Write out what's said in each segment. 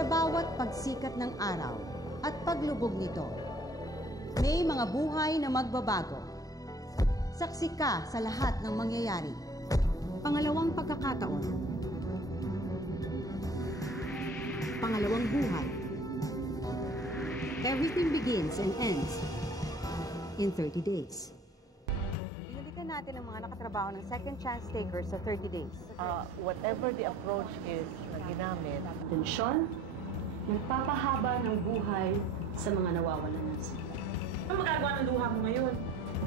Sa bawat pagsikat ng araw at paglubog nito, may mga buhay na magbabago. Saksi ka sa lahat ng mangyayari. Pangalawang pagkakataon. Pangalawang buhay. Everything begins and ends in 30 days. Binalikan natin ang mga nakatrabaho ng second chance takers sa 30 days. Whatever the approach is na ginamit, Tensyon, nagpapahaba ng buhay sa mga nawawalan ng sila. Ano magagawa ng luha mo ngayon?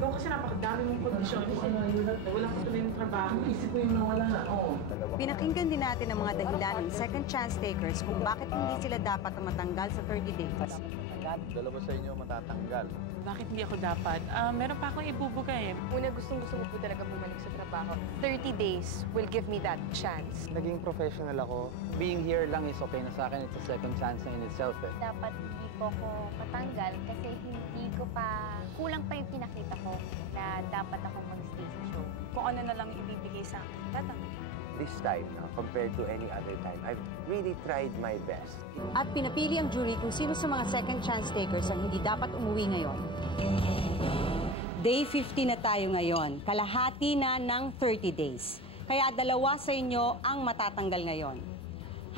Ikaw kasi napakadami mong kondisyon. Wala ko tuloy yung trabaho. Isip ko yung nawala na. Pinakinggan din natin ang mga dahilan ng second chance takers kung bakit hindi sila dapat matanggal sa 30 days. Dalawa sa inyo matatanggal. Bakit hindi ako dapat? Meron pa akong ibubuga eh. Una, gustong-gusto ko po talaga bumalik sa trabaho. 30 days will give me that chance. Naging professional ako. Being here lang is okay na sa akin. It's a second chance na in itself eh. Dapat hindi po ako matanggal kasi hindi ko pa, kulang pa yung pinakita ko na dapat ako mag-stay sa show. Kung ano na lang ibibigay sa akin, tatanggal. This time, compared to any other time, I've really tried my best. At pinapili ang jury kung sino sa mga second chance takers ang hindi dapat umuwi ngayon. Day 50 na tayo ngayon. Kalahati na ng 30 days. Kaya dalawa sa inyo ang matatanggal ngayon.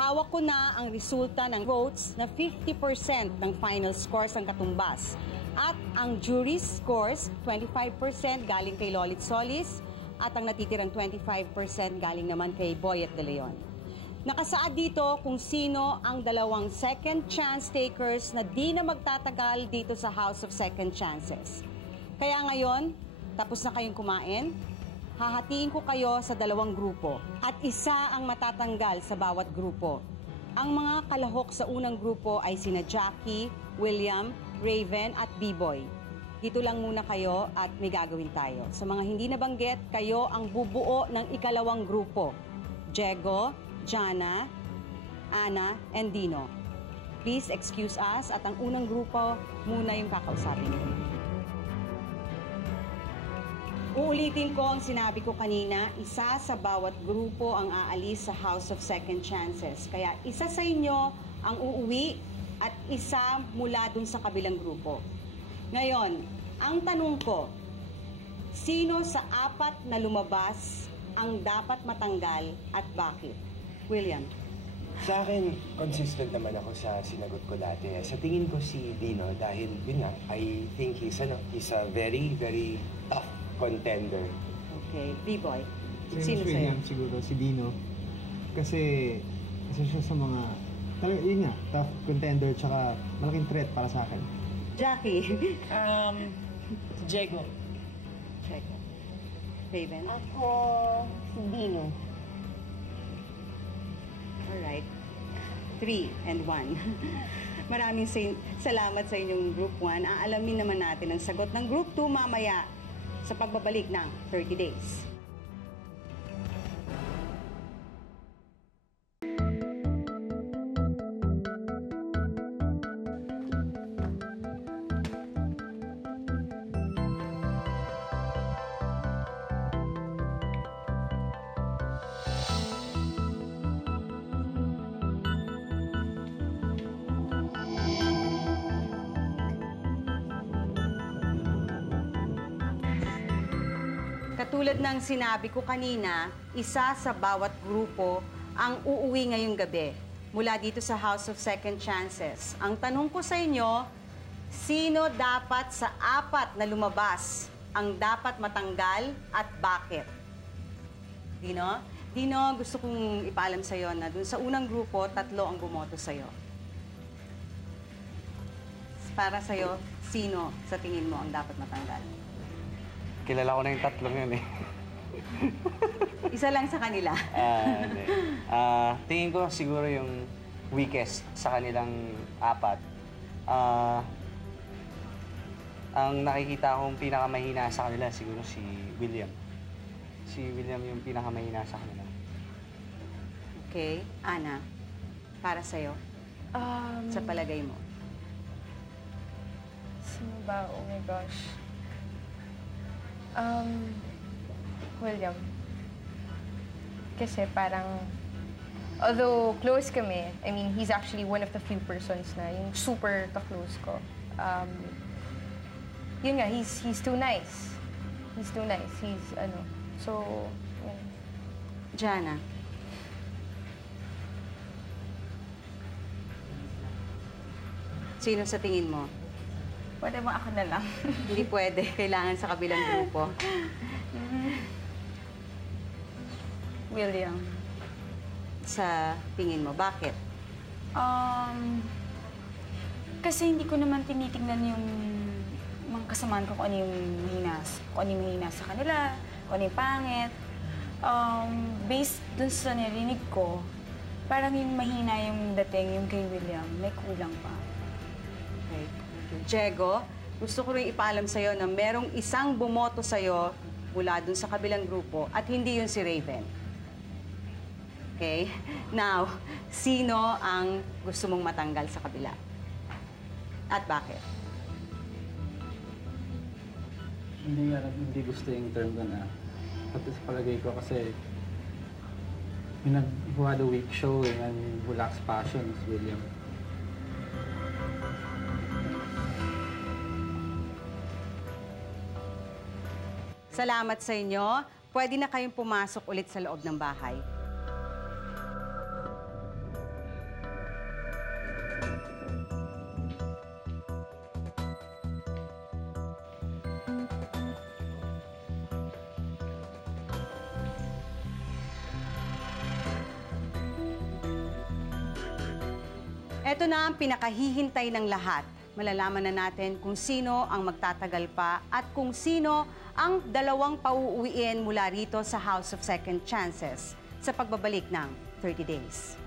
Hawak ko na ang resulta ng votes na 50% ng final scores ang katumbas. At ang jury scores, 25% galing kay Lolit Solis, at ang natitirang 25% galing naman kay Boyet De Leon. Nakasaad dito kung sino ang dalawang second chance takers na di na magtatagal dito sa House of Second Chances. Kaya ngayon, tapos na kayong kumain, hahatiin ko kayo sa dalawang grupo at isa ang matatanggal sa bawat grupo. Ang mga kalahok sa unang grupo ay sina Jackie, William, Raven at B-Boy. Dito lang muna kayo at may gagawin tayo. Sa mga hindi nabanggit, kayo ang bubuo ng ikalawang grupo. Diego, Jana, Ana, and Dino. Please excuse us at ang unang grupo muna yung kakausapin ko. Uulitin ko ang sinabi ko kanina, isa sa bawat grupo ang aalis sa House of Second Chances. Kaya isa sa inyo ang uuwi at isa mula dun sa kabilang grupo. Ngayon, ang tanong ko, sino sa apat na lumabas ang dapat matanggal at bakit? William. Sa akin, consistent naman ako sa sinagot ko dati. Sa tingin ko si Dino dahil yun nga, I think he's a very, very tough contender. Okay, B-Boy. Sino sa'yo? Siguro, si Dino. Kasi isa siya sa mga, talaga yun nga, tough contender tsaka malaking threat para sa akin. Jackie. Diego. Check. Raven. Ako, si Dino. Alright. 3 and 1. Maraming salamat sa inyong Group 1. Aalamin naman natin ang sagot ng Group 2 mamaya sa pagbabalik ng 30 days. Katulad ng sinabi ko kanina, isa sa bawat grupo ang uuwi ngayong gabi mula dito sa House of Second Chances. Ang tanong ko sa inyo, sino dapat sa apat na lumabas ang dapat matanggal at bakit? Dino? Dino, gusto kong ipaalam sa'yo na dun sa unang grupo, 3 ang bumoto sa'yo. Para sa'yo, sino sa tingin mo ang dapat matanggal? Kilala ko na yung 3 yun eh. Isa lang sa kanila. Tingin ko siguro yung weakest sa kanilang 4. Ang nakikita kong pinakamahina sa kanila siguro si William. Si William yung pinakamahina sa kanila. Okay. Ana, para sa'yo, sa palagay mo? Sino ba? Oh my gosh. William. Kasi parang Although close kami, I mean, he's actually one of the few persons na yung super ka-close ko. Yun nga, he's too nice. He's too nice. He's, so, yun. Jana. Sino sa tingin mo? Pwede mo ako na lang. Hindi pwede. Kailangan sa kabilang grupo. William. Sa tingin mo, bakit? Kasi hindi ko naman tinitingnan yung mga kasamaan ko kung ano yung mahina sa kanila, kung ano yung pangit. Based dun sa narinig ko, parang yung mahina yung dating, yung kay William, may kulang pa. Okay. Diego, gusto ko rin ipaalam sa'yo na merong isang bumoto sa'yo mula dun sa kabilang grupo at hindi yun si Raven. Okay? Now, sino ang gusto mong matanggal sa kabila? At bakit? Hindi gusto yung term ko na pati sa palagay ko kasi yung nag-who had a weak show and who lacks passion is William. Salamat sa inyo. Pwede na kayong pumasok ulit sa loob ng bahay. Ito na ang pinakahihintay ng lahat. Malalaman na natin kung sino ang magtatagal pa at kung sino ang dalawang pauuwiin mula rito sa House of Second Chances sa pagbabalik ng 30 Days.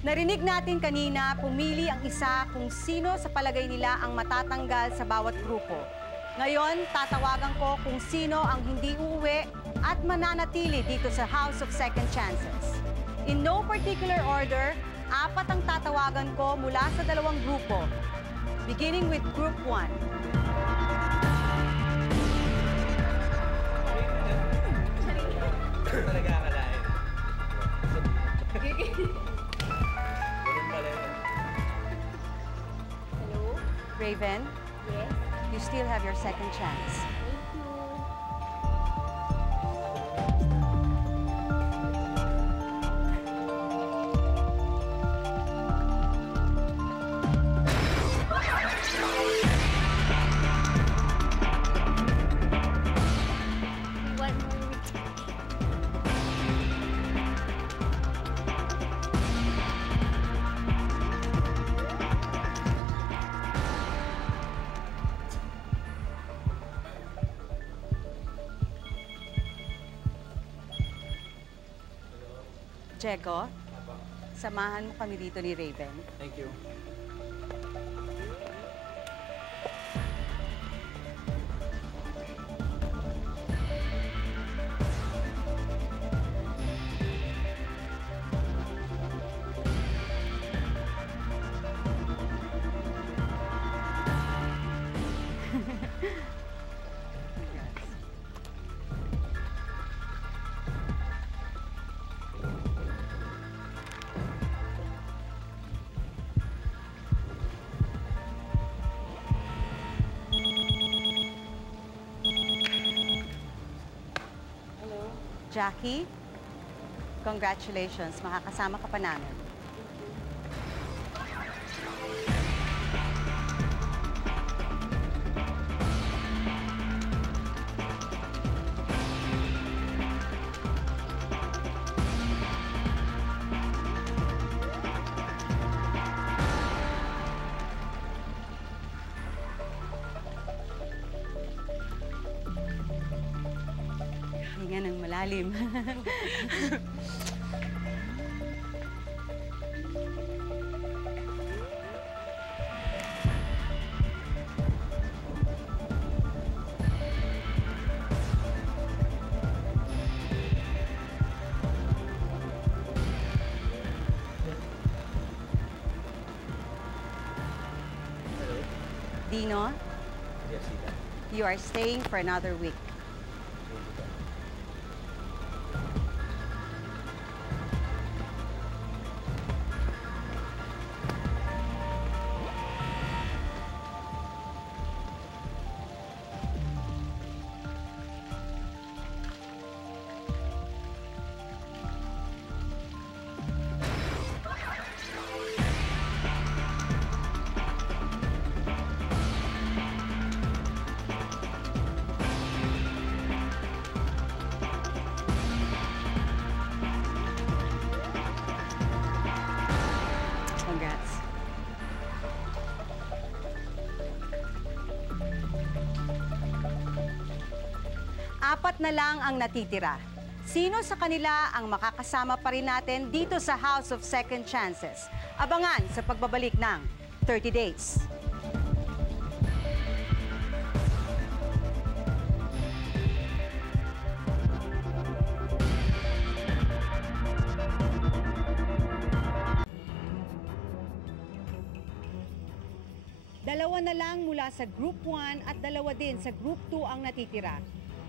Narinig natin kanina, pumili ang isa kung sino sa palagay nila ang matatanggal sa bawat grupo. Ngayon, tatawagan ko kung sino ang hindi uuwi at mananatili dito sa House of Second Chances. In no particular order, 4 ang tatawagan ko mula sa dalawang grupo. Beginning with Group 1. Talaga akalain. Hello? Raven, Yes? you still have your second chance. Thank you. One more week. Diego, samahan mo kami dito ni Raven. Thank you. Jackie, congratulations. Makakasama ka pa namin. ilalim. Dino, Yes, Tita. you are staying for another week. Congrats. Apat na lang ang natitira. Sino sa kanila ang makakasama pa rin natin dito sa House of Second Chances? Abangan sa pagbabalik ng 30 Days. Dalawa na lang mula sa Group 1 at dalawa din sa Group 2 ang natitira.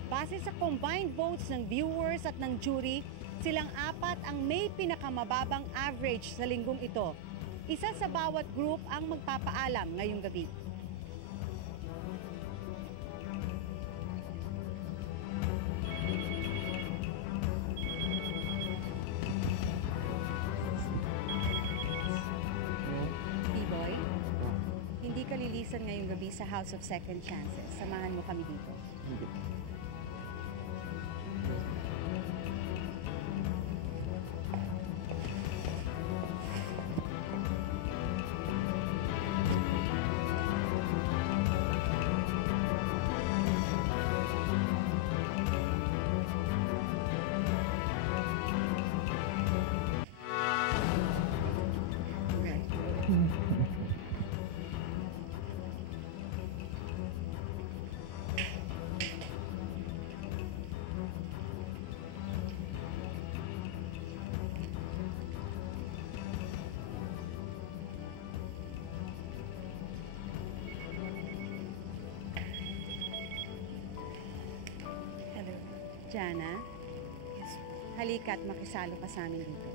Base sa combined votes ng viewers at ng jury, silang apat ang may pinakamababang average sa linggong ito. Isa sa bawat group ang magpapaalam ngayong gabi. T-Boy, hindi ka lilisan ngayong gabi sa House of Second Chances. Samahan mo kami dito. Hello. Jana? Yes. Halika at makisalo ka sa amin dito.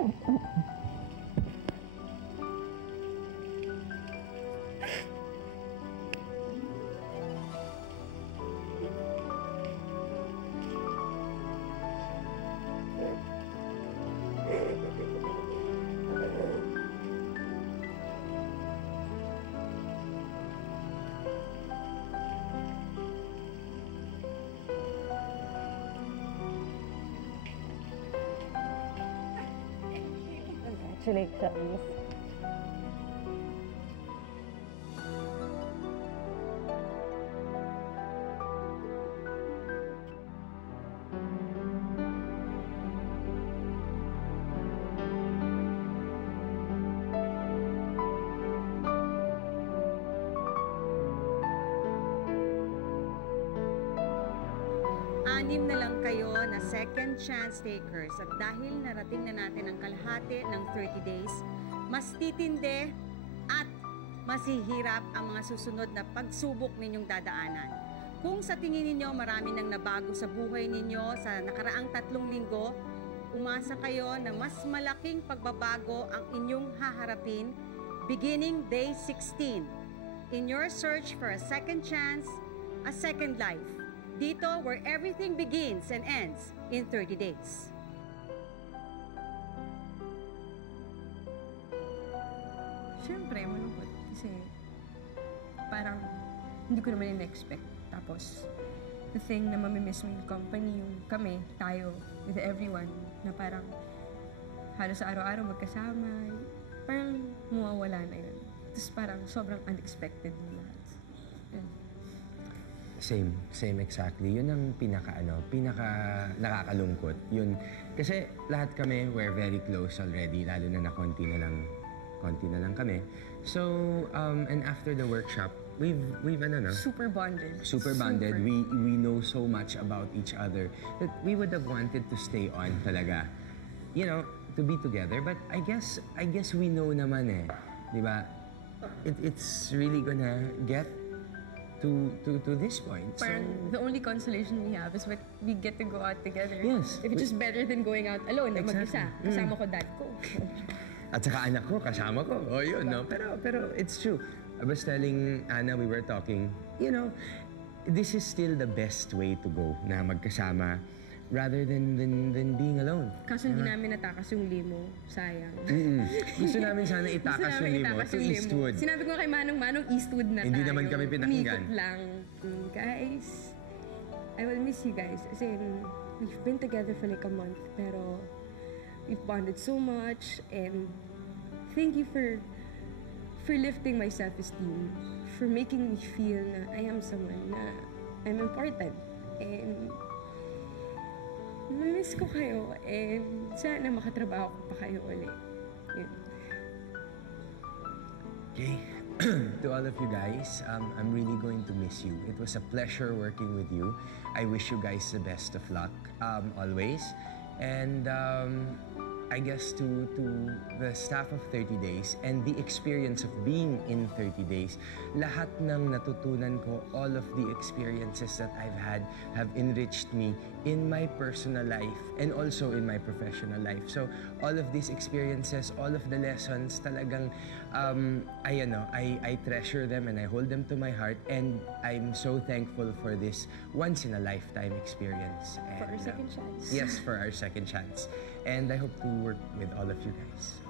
Thank you. Congratulations. Anim na lang kayo na second chance takers at dahil narating na natin ang kalahati ng 30 days, mas titindi at masihirap ang mga susunod na pagsubok ninyong dadaanan. Kung sa tingin ninyo marami nang nabago sa buhay ninyo sa nakaraang 3 linggo, umasa kayo na mas malaking pagbabago ang inyong haharapin beginning day 16 in your search for a second chance, a second life. Dito where everything begins and ends in 30 days. Siyempre, malungkot. Kasi parang hindi ko naman in-expect. Tapos, the thing na mamimiss mo yung company, yung kami, tayo, with everyone, na parang halos sa araw-araw magkasama. Parang mawawala na yun. Tapos parang sobrang unexpected ng lahat. Same exactly. Yun ang pinaka nakakalungkot. Yun, kasi lahat kami, we're very close already, lalo na konti na lang kami. So, and after the workshop, we've Super bonded. Super bonded. We know so much about each other that we would have wanted to stay on talaga. You know, to be together. But I guess we know naman eh. Di ba? It's really gonna get to this point. Parang the only consolation we have is when we get to go out together. Yes. If it's just better than going out alone na mag-isa. Kasama ko dad ko. At saka anak ko, kasama ko. O yun, no? Pero it's true. I was telling Anna, we were talking, you know, this is still the best way to go na magkasama rather than being alone. Kaso hindi namin natakas yung limo. Sayang. Gusto namin sana itakas yung limo to Eastwood. Sinabi ko kay Manong Eastwood na hindi tayo. Naman kami pinakinggan. Umikot lang. Guys, I will miss you guys. As in, we've been together for like a month, pero we've bonded so much, and thank you for lifting my self-esteem, for making me feel na I am someone na I'm important. And miss ko kayo, and sana makatrabaho ko pa kayo ulit. Yun. Okay. To all of you guys, I'm really going to miss you. It was a pleasure working with you. I wish you guys the best of luck, always. And I guess to the staff of 30 Days and the experience of being in 30 Days, lahat ng natutunan ko, all of the experiences that I've had have enriched me in my personal life and also in my professional life. So all of these experiences, all of the lessons, talagang I treasure them and I hold them to my heart, and I'm so thankful for this once-in-a-lifetime experience. For our second chance. Yes, for our second chance. And I hope to work with all of you guys.